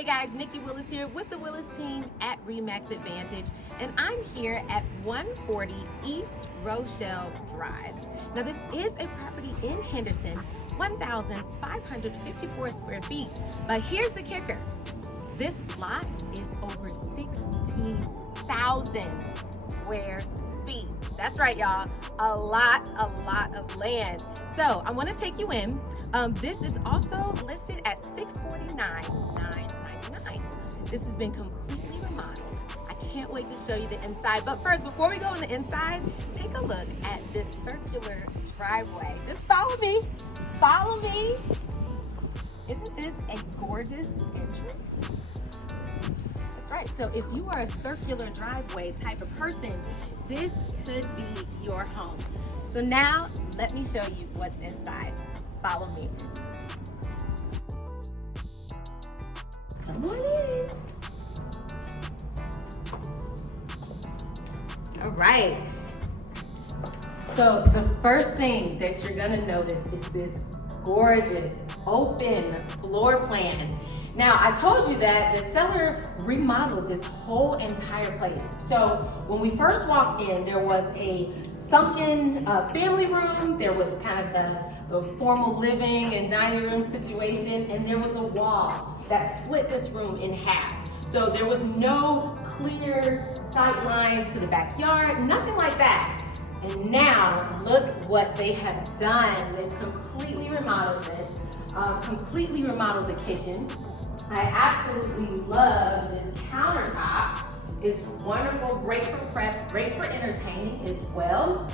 Hey guys, Nicci Willis here with the Willis team at Remax Advantage, and I'm here at 140 East Rochelle Drive. Now this is a property in Henderson, 1,554 square feet, but here's the kicker. This lot is over 16,000 square feet. That's right, y'all. A lot of land. So I want to take you in. This is also listed at $649,999. This has been completely remodeled. I can't wait to show you the inside. But first, before we go on the inside, take a look at this circular driveway. Just follow me. Follow me. Isn't this a gorgeous entrance? That's right. So if you are a circular driveway type of person, this could be your home. So now let me show you what's inside. Follow me. Come on in. All right. So the first thing that you're gonna notice is this gorgeous open floor plan. Now, I told you that the seller remodeled this whole entire place. So when we first walked in, there was a sunken family room. There was kind of the formal living and dining room situation, and there was a wall that split this room in half. So there was no clear sight line to the backyard, nothing like that. And now look what they have done. They've completely remodeled this, completely remodeled the kitchen. I absolutely love this countertop. It's wonderful, great for prep, great for entertaining as well.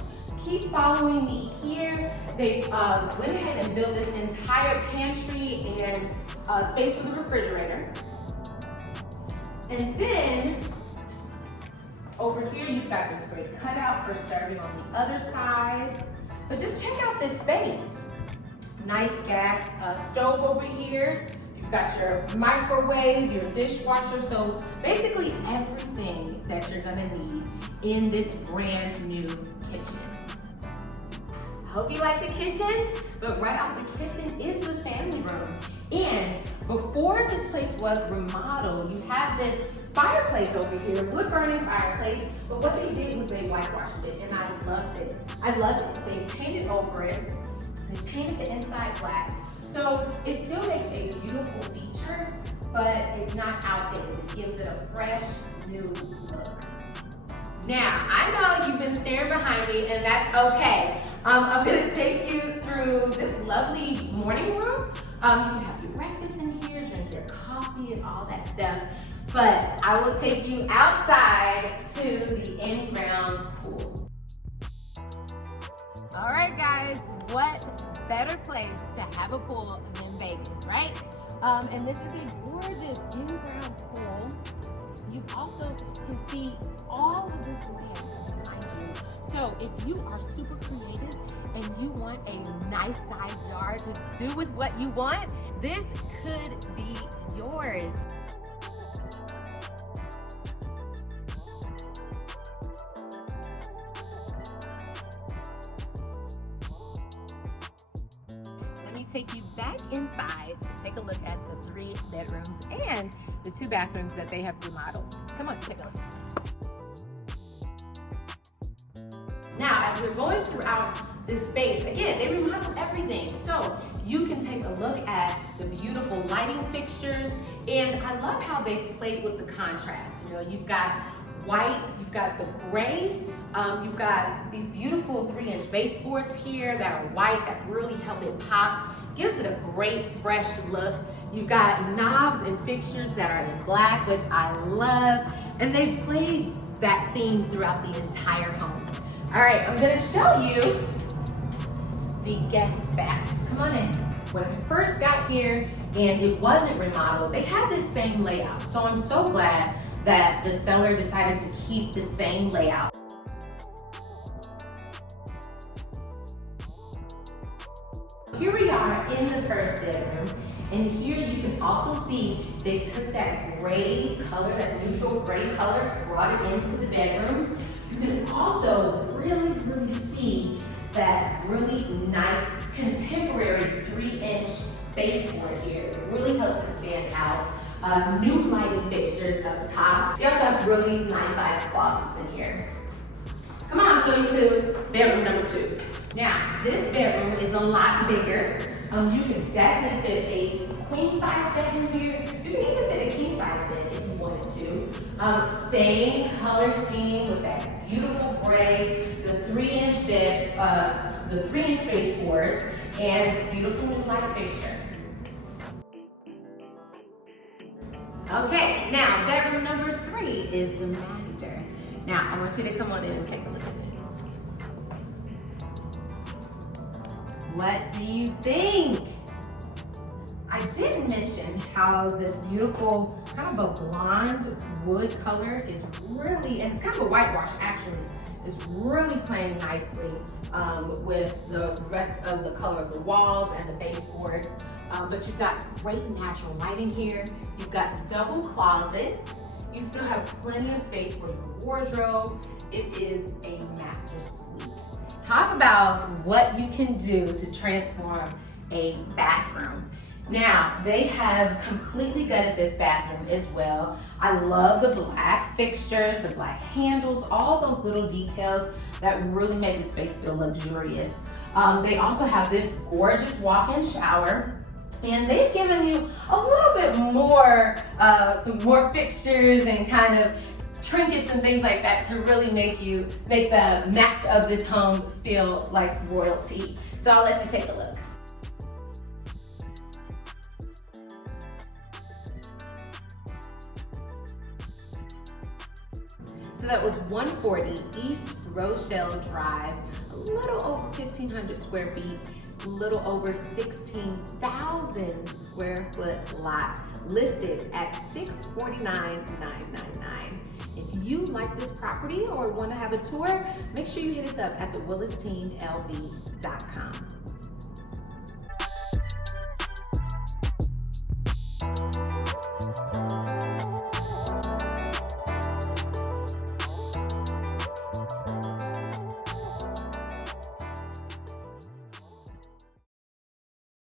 Keep following me here. They went ahead and built this entire pantry and space for the refrigerator. And then over here, you've got this great cutout for serving on the other side. But just check out this space. Nice gas stove over here. You've got your microwave, your dishwasher. So basically everything that you're gonna need in this brand new kitchen. I hope you like the kitchen, but right off the kitchen is the family room. And before this place was remodeled, you have this fireplace over here, wood burning fireplace, but what they did was they whitewashed it, and I loved it. I love it. They painted over it. They painted the inside black. So it still makes a beautiful feature, but it's not outdated. It gives it a fresh, new look. Now, I know you've been staring behind me, and that's okay. I'm gonna take you through this lovely morning room. You can have your breakfast in here, drink your coffee and all that stuff. But I will take you outside to the in-ground pool. All right, guys, what better place to have a pool than Vegas, right? And this is a gorgeous in-ground pool. You also can see all of this land behind you. So if you are super creative and you want a nice sized yard to do with what you want, this could be yours. Take you back inside to take a look at the 3 bedrooms and the 2 bathrooms that they have remodeled. Come on, take a look. Now, as we're going throughout this space, again, they remodeled everything. So you can take a look at the beautiful lighting fixtures, and I love how they've played with the contrast. You know, you've got white, you've got the gray, you've got these beautiful 3-inch baseboards here that are white that really help it pop. Gives it a great fresh look. You've got knobs and fixtures that are in black, which I love. And they've played that theme throughout the entire home. All right, I'm gonna show you the guest bathroom. Come on in. When I first got here and it wasn't remodeled, they had this same layout. So I'm so glad that the seller decided to keep the same layout. Here we are in the first bedroom, and here you can also see they took that gray color, that neutral gray color, brought it into the bedrooms. You can also really see that really nice contemporary 3-inch baseboard here. It really helps it stand out. New lighting fixtures up top. They also have really nice sized closets in here. Come on, I'll show you to bedroom number 2. Now, this bedroom is a lot bigger. You can definitely fit a queen size bed in here. You can even fit a king size bed if you wanted to. Same color scheme with that beautiful gray, the 3-inch bed, the 3-inch baseboards, and beautiful new light fixture. Okay, now bedroom number 3 is the master. Now, I want you to come on in and take a look at this. What do you think? I didn't mention how this beautiful kind of a blonde wood color is really, and it's kind of a whitewash actually, is really playing nicely with the rest of the color of the walls and the baseboards. But you've got great natural lighting here. You've got double closets. You still have plenty of space for your wardrobe. It is a master suite. Talk about what you can do to transform a bathroom. Now, they have completely gutted this bathroom as well. I love the black fixtures, the black handles, all those little details that really make the space feel luxurious. They also have this gorgeous walk-in shower. And they've given you a little bit more, some more fixtures and kind of trinkets and things like that to really make the master of this home feel like royalty. So I'll let you take a look. So that was 140 East Rochelle Drive, a little over 1,500 square feet, a little over 16,000 square foot lot, listed at $649,999. If you like this property or want to have a tour, make sure you hit us up at thewillisteamlv.com.